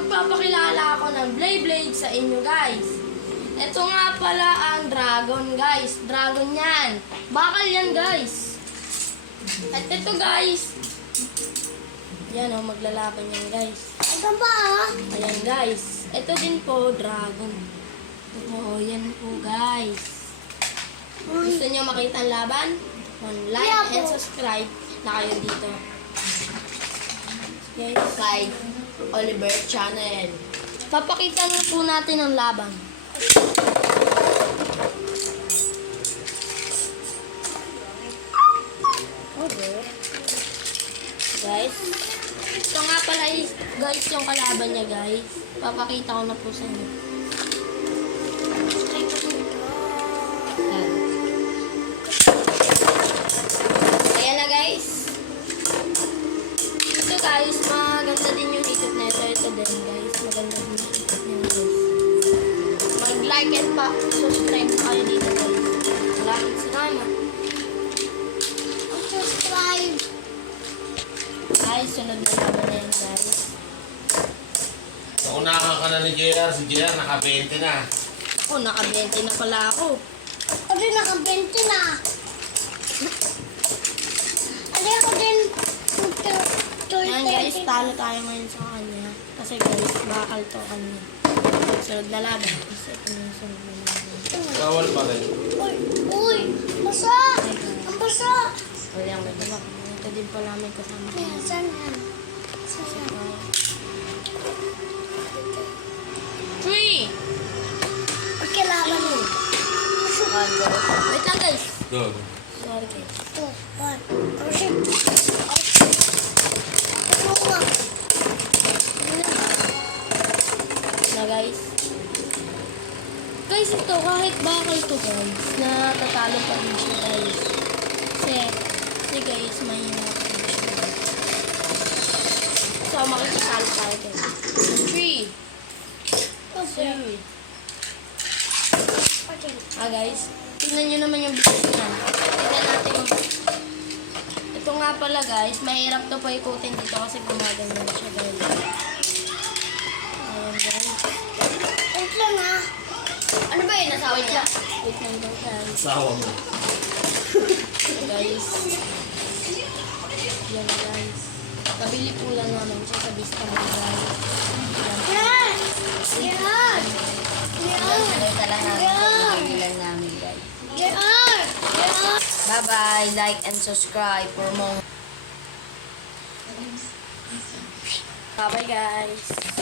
magpapakilala ako ng Beyblade sa inyo guys. Ito nga pala ang dragon guys. Dragon yan. Bakal yan guys. At ito guys. Yan o, maglalaban yan guys. Ito ba? Ayan guys. Ito din po, dragon. Oo, yan po guys. Gusto nyo makita ang laban? Like and subscribe na kayo dito. Guys, Kay Oliver Channel. papakita na po natin ang laban. Okay. Guys, ito nga pala guys yung kalaban niya guys. Papakita ko na po sa inyo. Yan. Ayan na guys. Ito guys, maganda din yung ikot na ito. Ito din guys, maganda din yung ikot niya guys. Mag-like and subscribe na kayo dito guys. Maraming salamat. Subscribe. Guys, sunod na laban na yan guys. Naunahan ka na ni JR. Si JR naka-20 na. Oh, naka-20 na pala ako. Ako din naka-20 na. Ali ako din. Yan guys, talo tayo ngayon sa kanya. Kasi guys, bakal to kanya. Sunod na laban. Kasi ito na yung sunod na laban. Bawal pa rin. Uy! Basa! Ang basa! Wala yung ito. Ito din pala may kasama ko. Saan yan? Saan yan? 3! Pagkilaban mo. Wait lang guys. Go. Sorry guys. 2, 1. Oh shit. Ano nga? Na guys. Guys, ito kahit bakal to guys, natatalo pa rin siya guys. Kasi guys, mahina pa rin siya. So, makikisalo tayo guys. 3, 2, Okay. guys, tingnan nyo naman yung bilis niya. Tingnan natin yung... Ito nga pala guys, mahirap to paikutin dito kasi gumaganda na siya guys. Ayan guys. Wait lang ha. Ano ba yun? Nasawa niya? Wait lang daw guys. Sawa mo. So guys. Yan guys. Kabili po lang naman siya sa Vista Mall guys. Yan. Yan! Yan! Yan! Salita lang namin. Yeah. Pagbilang namin, guys. Yan! Yan! Bye-bye. Like and subscribe for more. Bye guys.